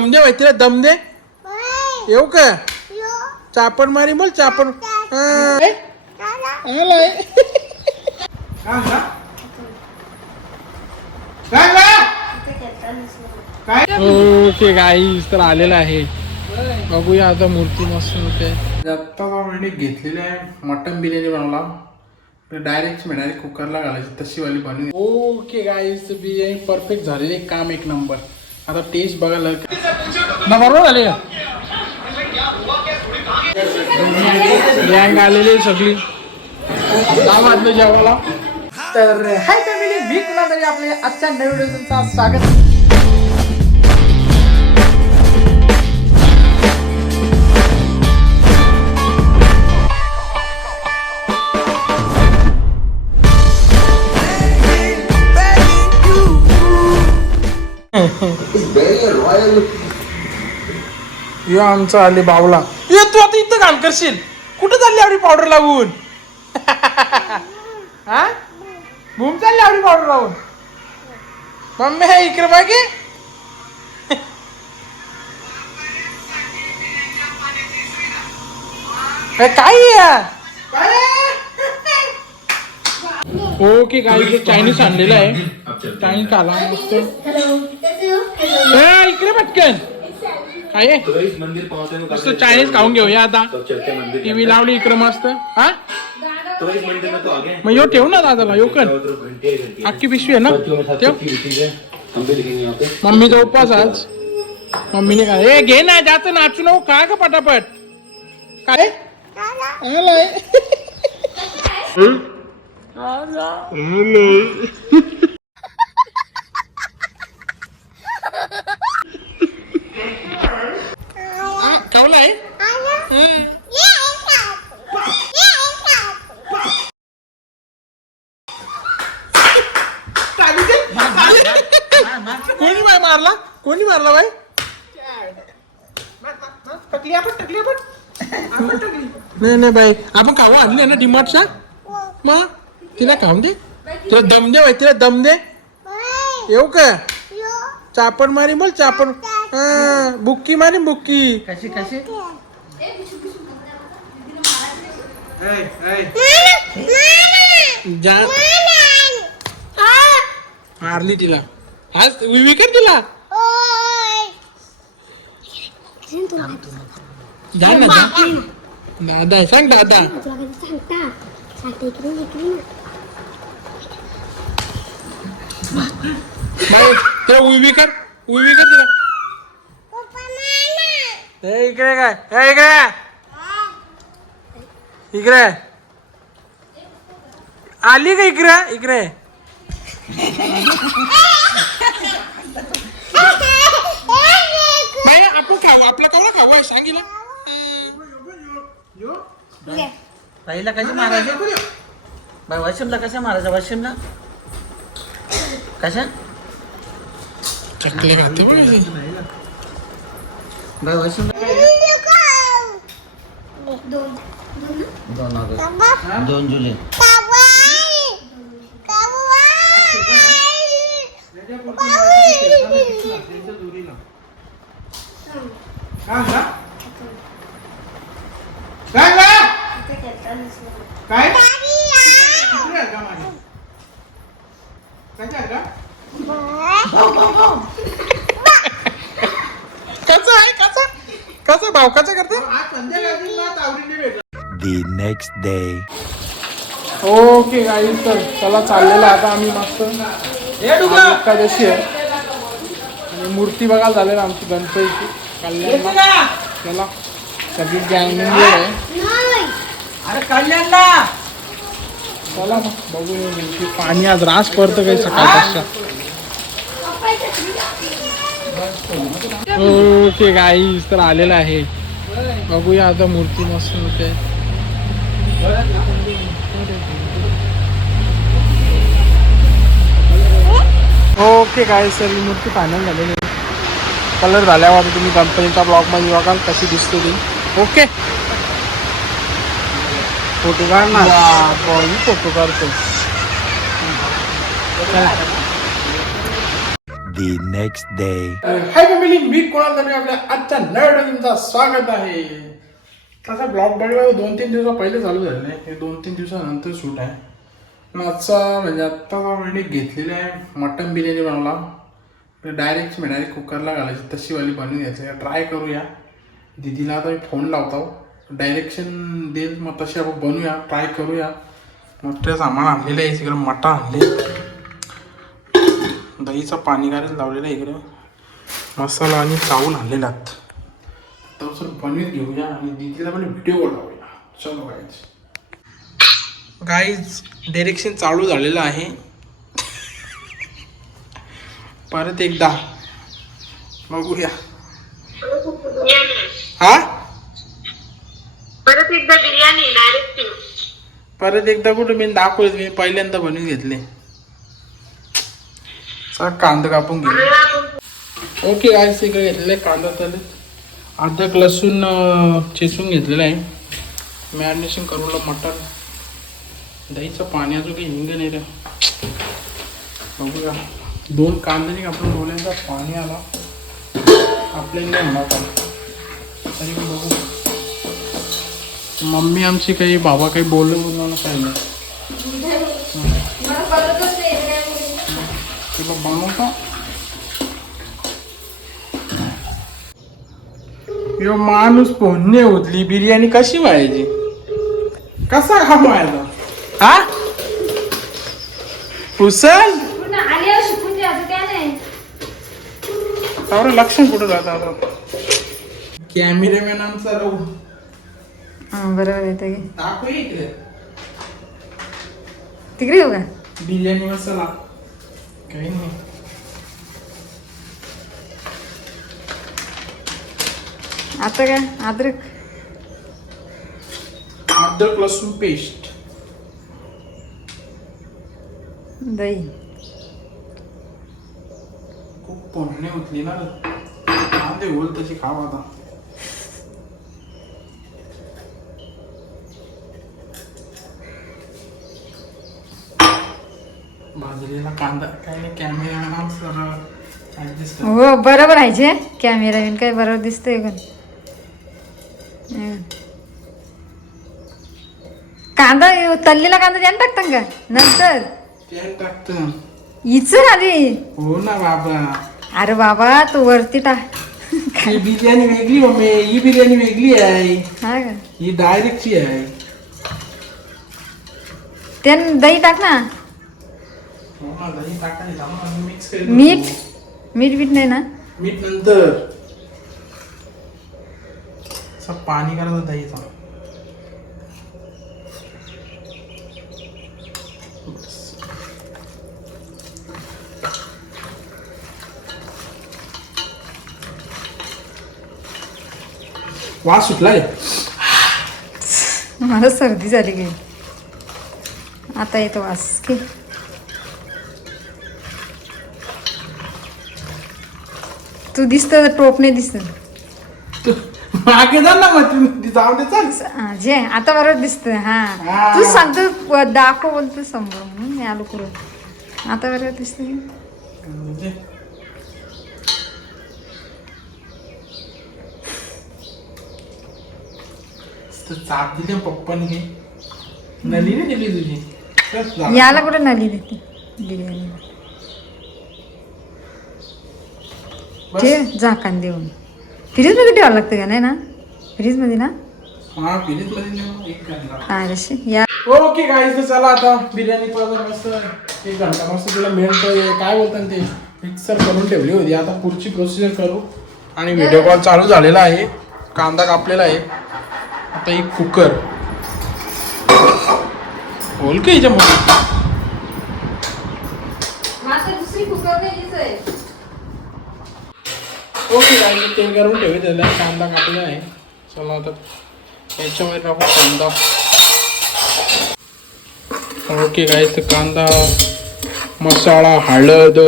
दम दे तिला दम दे येऊ का? चापड मारी बोल चापड हा. ओके गाईस तर आलेला आहे. बघूया आता मूर्ती मस्त होते. आता ऑलरेडी घेतलेली आहे मटन बिर्याणी बनवला. डायरेक्ट मी डायरेक्ट कुकरला घालायची तशी वाली बनवली ओके गाईस बिर्याणी परफेक्ट झालेली काम एक नंबर आता टेस्ट बघायला ना बरोबर झाले. का गँग आलेली सगळी. वाजलं जेवायला? तर हाय फॅमिली मी कुणा तरी आपल्या आजच्या नवीन व्हिडिओ तुमचं स्वागत यो आमचा आले बावला. ये तू आता इथं काम करशील. कुठं चालली आवडी पावडर लागून हा? भूम चालली आवडी पावडर लावून? मम्मी हे इकडे मागे. हे काय या? ओके काय चायनीज आणलेलं आहे. चायनीज आला मस्त ए, इकडे पटकन काय आहे? तो इस मंदिर मस्त चायनीज खाऊन घेऊया आता. टीव्ही लावली इकडे मस्त. हा? तो इस मंदिर में तो आ गए मग यो ठेव ना दादाला यो कर. है अख्खी पिशवी आहे ना? ठेव. है मम्मीचा उपवास आज. मम्मीने काय ए घे ना जास्त नाचू नको का ग पटापट. काय? आलाय. आ, हं. कोणी बाय मारला? कोणी मारला बाय नाही नाही बाई. आपण खाऊ आणले ना डिमार्टच्या? मग तिला खाऊन दे. तिला दम दे बाई तिला दम दे. येऊ का? चापड मारी बोल चापड हा बुक्की मारी बुक्की कशी कशी जा मारली तिला आज विकर तिला जा ना जा. दादा आहे, सांग दादा बाई, तिला उभी कर उभी कर तिला ए, इकडे काय? ए, इकडे! इकडे! आली का इकडे? इकडे. बाई आपण खाऊ आपला कवळा खाऊ आहे सांगितलं पहिला कशी मारायचे बाय वाशिमला कशा मारायचा वाशिमला कशा? चकले खाते बाय वाशिमला दोन ऑगस्ट दोन जुलै काय कसा आहे कसा कसा भाव कसा करते the next day. ओके गाई तर चला चाललेला आता आम्ही मस्त. एकादशी आहे. आणि मूर्ती बघायला झालेला आमची गणपतीची. कल्याणला. चला. सगळी गँग आहे. अरे कल्याणला. चला मग बघूया मूर्ती. पाणी आज रास पडतं काही सकाळपासून. ओके गाईस तर आलेला आहे. बघूया आता मूर्ती मस्त होते. ओके गाईस तर ही मूर्ती फायनल झालेली कलर झाल्यावर तुम्ही कंपनीच्या ब्लॉगमध्ये बघाल कशी दिसते ती. ओके. फोटो काढणार. फोटो काढतो चला. The next day. Hi family मी कोणाला तरी आपल्या आजच्या नळ तुमचं स्वागत आहे. तसा ब्लॉग बघायला दोन तीन दिवसा पहिले चालू झाले हे दोन तीन दिवसानंतर शूट आहे. पण आजचा म्हणजे आत्ता मी घेतलेली आहे मटन बिर्याणी बनवला. डायरेक्ट मी डायरेक्ट कुकरला घालायची तशी वाली बनवून घ्यायचं ट्राय करूया. दीदीला आता मी फोन लावतो. डायरेक्शन देईल मग तशी आपण बनवूया ट्राय करूया. मग ते सामान आणलेलं आहे इकडे मटा आणले. दहीचं पाणी करायला लावलेलं आहे इकडे. मसाला आणि चावून आणलेला तर सर बनवीत घेऊया आणि दीदीला पण व्हिडिओ लावूया. चलो गाईज गाईज डायरेक्शन चालू झालेलं आहे. परत एकदा. बघूया. हा? परत एकदा बिर्याणी परत एकदा कुठे मी दाखवत मी पहिल्यांदा बनवून घेतले. कांदा कापून घेऊ ओके गाईस इकडे आहे कांदा त्याला अर्धक लसूण चेसून घेतलेलं आहे मॅरिनेशन करूला मटण दहीचं पाणी अजून काही हिंग नाही रे बघूया दोन कांद्याने आपण डोळ्यांचा पाणी आला आपल्याला नाही तरी बघू मम्मी आमची काही बाबा काही बोलून बोललं काही नाही तुला बनवतो यो माणूस पोहणे उठली बिर्याणी कशी व्हायची? कसा खावायचा हा? उसल लक्ष कुठं? राहतं आता? कॅमेरामॅन आमचा राहू. बरोबर येतं की दाखव इकडे. तिकडे येऊ का? बिर्याणी मसाला. काही नाही आता काय अद्रक अद्रक लसूण पेस्ट दही खूप पोहणे उठली ना कांदे होल तशी खावा आता भाजलेला कांदा काय नाही कॅमेरा सर ऍडजस्ट हो बरोबर आहे जे. कॅमेरा बिन काय बरोबर दिसतंय पण. हं. कांदा अं, तळलेला कांदा द्यायला टाकता का? नंतर. तेल टाकतं. आधी. हो ना बाबा. अरे बाबा तू वरती टाक. ही बिर्याणी वेगळी मम्मी ही बिर्याणी वेगळी आहे. हा का? ही डायरेक्टची आहे. त्यान दही टाक ना हो ना दही टाकायचं मिक्स करून मीठ? मीठ बीठ नाही ना? मीठ नंतर पाणी करायचं दहीचा. वास सुटला रे मला सर्दी झाली काय आता येतो वास. की तू दिसत टोप नाही दिसत. मागे जा ना मग तुम्ही जाऊ दे चाल. हा, जे आता बरोबर दिसत हा. हा. तू सांगतो दाखव बोलतो समोर म्हणून मी आलो करून. आता बरोबर दिसत म्हणजे चाप दिली पप्पाने नली नाही दिली तुझी. याला कुठे नली देते बिर्याणी बस. ते झाकण देऊन. फ्रीजमध्ये ठेवावं लागतं का? नाही ना? फ्रीजमध्ये ना? हा फिरीजमध्ये नेऊन एक घंटा हा जशी या. ओके गाईस तर चला आता बिर्याणी पण मस्त एक घंटा मस्त तुला मिळतोय काय बोलतात ते मिक्सर करून ठेवली होती. आता पुढची प्रोसिजर करू. आणि व्हिडिओ कॉल चालू झालेला आहे. कांदा कापलेला आहे. आता एक कुकर बोल की याच्यामध्ये? दुसरी कुकर नाही ओके गाईस तेल करून ठेवू त्याला कांदा कापला आहे. चला आता याच्यामध्ये टाकू कांदा. ओके गाईस तर कांदा मसाला हळद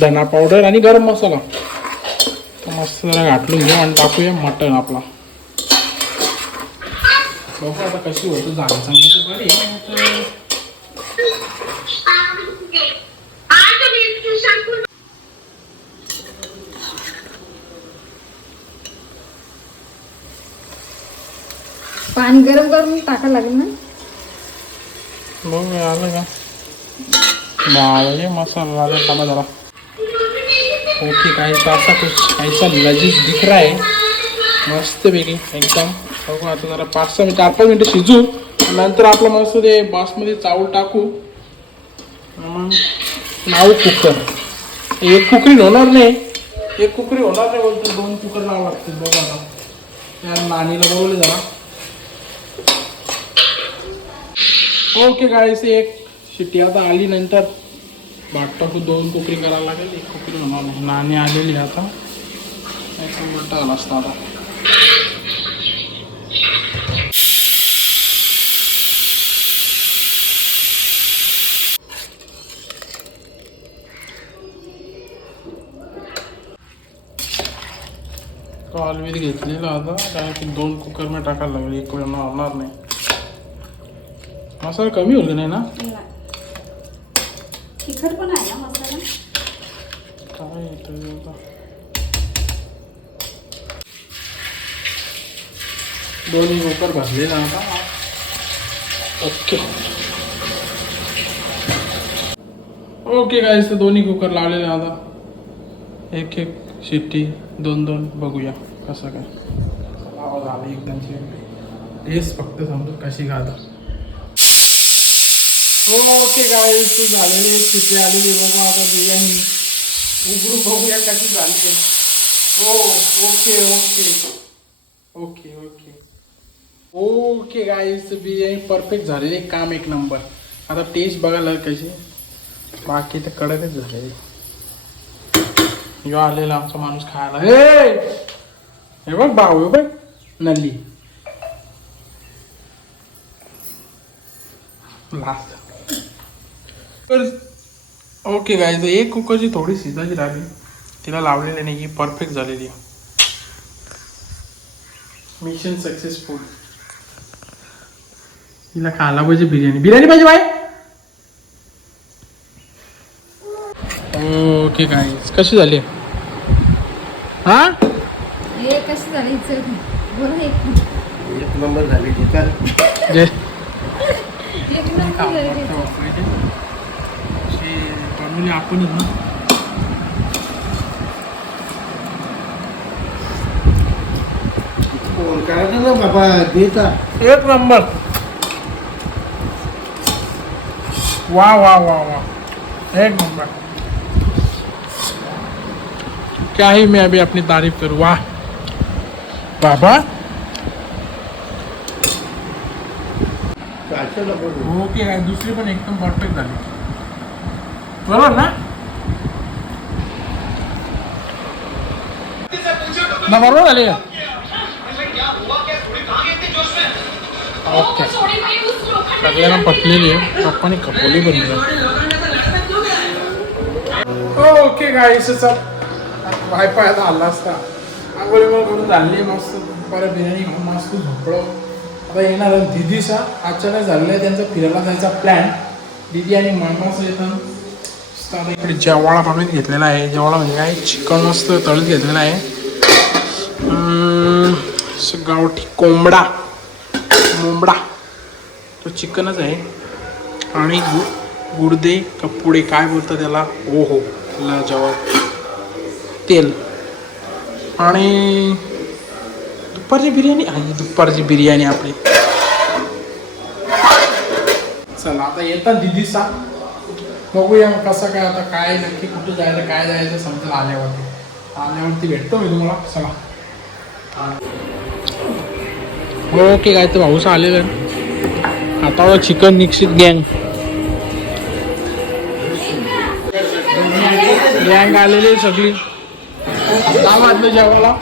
धना पावडर आणि गरम मसाला. तर मस्त जरा घाटलून घेऊ आणि टाकूया मटण आपला. बघू आता कशी होतं झालं सांगितलं बरी आता पाणी गरम करून टाका लागेल ना? बघ आलं का बाळा मसाला डाला थांबा जरा. ओके काही असा कुछ ऐसा लजीज दिख रहा है मस्त पैकी एकदम. बघू आता जरा पाच सहा चार पाच मिनटं शिजू. नंतर आपलं मस्त ते बासमध्ये चावल टाकू. मग लावू कुकर. एक कुकरी होणार नाही. एक कुकरी होणार नाही बोलतो दोन कुकर लावा लागतील बघू आता. त्या नानीला बोलवले जरा. ओके गाळीस एक शिट्टी आता आली नंतर. भात टाकू दोन कुकरी करायला लागेल एक कुकरी होणार नाही. नाणी आलेली आता. एक मिनटं आला असता आता. ऑलवेज घेतलेला आता. कारण की दोन कुकरमध्ये टाकायला लागले एक वेळ होणार नाही. मसाला कमी होईल का नाही ना? तिखट पण आहे ना मसाला. काय येतं? दोन्ही कुकर भरलेला आता. ओके. ओके गाईस तर दोन्ही कुकर लावलेले आता. एक एक शिट्टी दोन दोन बघूया कसं काय. आला एकदम. टेस्ट फक्त समजू कशी घालतात हो, हो, ओके तू झालेली तिथे आलेली बघा आता बिर्याणी. उघडू बघूया कशी झाली हो okay okay. Okay okay. Okay guys biryani perfect झालेली काम एक नंबर आता टेस्ट बघायला कशी. बाकी तर कडकच झालेली यो आलेला आमचा माणूस खायला. हे हे बघ भाऊ हे बघ. नल्ली. लास्ट तर ओके गाईज एक कुकरची थोडी शिजायची राहिली. तिला लावलेली नाही ही परफेक्ट झालेली मिशन सक्सेसफुल तिला खायला पाहिजे बिर्याणी. बिर्याणी पाहिजे बाय ओके गाईज कशी झाली? हा? हे कशी झाली? एक नंबर. झाली चिकन जे एक नंबर झाली. बनवली आपणच ना बाबा देता. एक नंबर. वा वा वा वा. एक नंबर. क्या ही मैं अभी अपनी तारीफ़ करूँ? वाह. बाबा. ओके काय दुसरी पण एकदम परफेक्ट झाली. बरोबर ना? ना बरोबर झाली का? ओके. सगळ्यांना पटलेली आहे. पप्पाने कपोली बनवली. ओके गाईस वायफाय आला असता. आंघोळी मग करून झाली मस्त. परत बिर्याणी खाऊन मस्त झोपलो. आता येणार दिदीचा. अचानक झालेला आहे. त्यांचा फिरायला जायचा प्लॅन दिदी आणि मामाचं येतात. मस्त आता इकडे जेवाळा बनवून घेतलेला आहे. जेवाळा म्हणजे काय? चिकन मस्त तळून घेतलेला आहे. गावठी कोंबडा. मुंबडा तो चिकनच आहे. आणि गु गुडदे कपुडे काय बोलतात त्याला? ओ हो ला तेल. आणि दुपारची बिर्याणी? आहे दुपारची बिर्याणी आपली. चला आता येतात दिदीचा. बघूया कसं काय आता काय नक्की कुठं जायचं काय जायचं समजेल आल्यावरती. आल्यावरती भेटतो मी तुम्हाला चला. ओके काय तर भाऊस आलेलं आहे. आता चिकन निश्चित गँग. गँग आलेली आहे सगळी. दहा वाजलं जेवायला.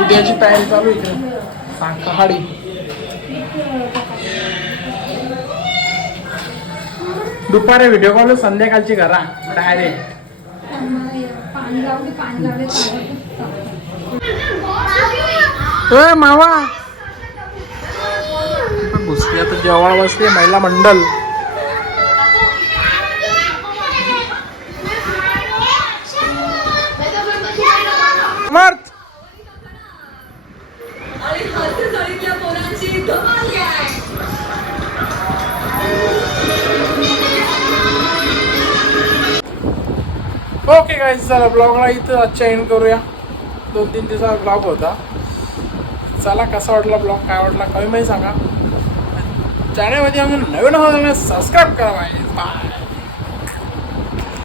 उद्याची चालू दुपारी व्हिडिओ कॉल संध्याकाळची करा. डायरेक्ट मावा. घुसली आता जेवण बसली महिला मंडल. मर्द ओके गाईज चला ब्लॉगला इथं आजच्या एंड करूया. दोन तीन दिवसाचा ब्लॉग होता. चला कसा वाटला ब्लॉग काय वाटला? कमी माहिती सांगा चॅनलमध्ये आम्ही नवीन आहोत सबस्क्राईब करा बाय